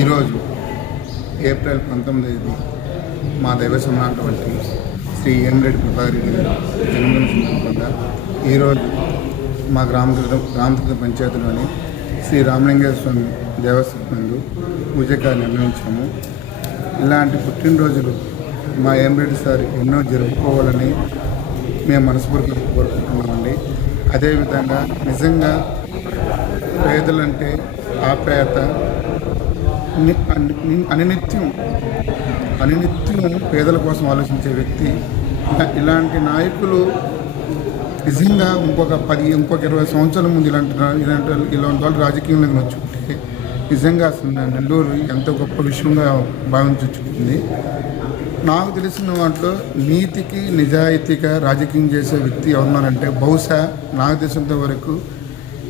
ఈరోజు ఏప్రిల్ 19 మా దైవ సమానటువంటి శ్రీ ఏమిరెడ్డి ప్రభాకర్ రెడ్డి గారి జన్మదిన సందర్భంగా ఈరోజు మా గ్రామతీర్థ పంచాయతీలోని శ్రీ రామలింగేశ్వర స్వామి దేవస్థానం నందు పూజగా నిర్ణయించాము. ఇలాంటి పుట్టినరోజులు మా ఏమిరెడ్డి సార్ ఎన్నో జరుపుకోవాలని మేము మనస్ఫూర్తిగా కోరుకుంటున్నామండి. అదేవిధంగా నిజంగా పేదలంటే ఆప్యాయత, అనినిత్యం పేదల కోసం ఆలోచించే వ్యక్తి. ఇలాంటి నాయకులు నిజంగా ఇంకొక 20 సంవత్సరాల ముందు ఇలాంటి వాళ్ళు రాజకీయంలోకి వచ్చుకుంటే నిజంగా అసలు నెల్లూరు ఎంతో గొప్ప విషయంగా భావించుకుంది. నాకు తెలిసిన వాటిలో నీతికి నిజాయితీగా రాజకీయం చేసే వ్యక్తి ఎవరున్నారంటే బహుశా నాకు తెలిసినంత వరకు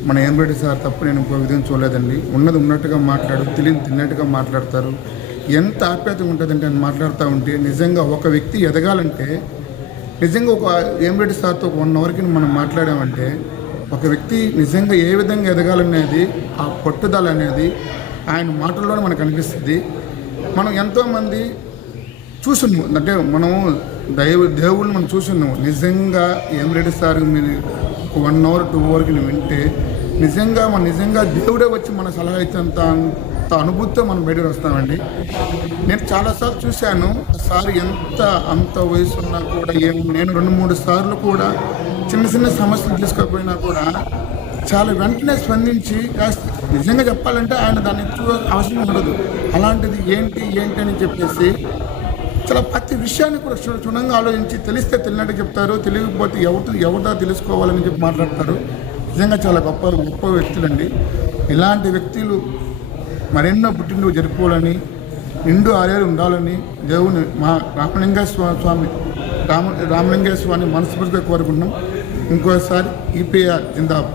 మన ఏమిరెడ్డి సార్ తప్ప నేను ఇంకో విధంగా చూడలేదండి. ఉన్నది ఉన్నట్టుగా తెలియని తిన్నట్టుగా మాట్లాడతారు. ఎంత ఆప్యాయత ఉంటుందంటే ఆయన మాట్లాడుతూ ఉంటే నిజంగా ఒక వ్యక్తి ఎదగాలంటే నిజంగా ఒక ఏమిరెడ్డి సార్తో ఒక 1 అవర్కి మనం మాట్లాడామంటే ఒక వ్యక్తి నిజంగా ఏ విధంగా ఎదగాలనేది ఆ పట్టుదల అనేది ఆయన మాటల్లోనే మనకు అనిపిస్తుంది. మనం ఎంతోమంది చూస్తున్నాము, అంటే మనము దేవుళ్ళని మనం చూస్తున్నాము. నిజంగా ఏమిరెడ్డి సార్ మీరు 1 అవర్ 2 అవర్కి వింటే నిజంగా దేవుడే వచ్చి మన సలహా ఇచ్చేంత అనుభూతితో మనం బయటకు వస్తామండి. నేను చాలాసార్లు చూశాను సార్ అంత వయసు ఉన్నా కూడా నేను 2-3 సార్లు కూడా చిన్న సమస్యలు తీసుకోకపోయినా కూడా చాలా వెంటనే స్పందించి నిజంగా చెప్పాలంటే ఆయన దాన్ని ఎక్కువ అవసరం ఉండదు. అలాంటిది ఏంటి అని చెప్పేసి చాలా ప్రతి విషయాన్ని కూడా క్షుణ్ణంగా ఆలోచించి తెలిస్తే తెలియనట్టు చెప్తారు, తెలియకపోతే ఎవరిదో తెలుసుకోవాలని చెప్పి మాట్లాడతారు. నిజంగా చాలా గొప్ప వ్యక్తులండి. ఇలాంటి వ్యక్తులు మరెన్నో పుట్టినరోజు జరుపుకోవాలని, నిండు ఆరేళ్ళు ఉండాలని దేవుని మా రామలింగేశ్వర స్వామి మనస్ఫూర్తిగా కోరుకుంటున్నాం. ఇంకోసారి ఈపీఆర్ జిందాబాద్.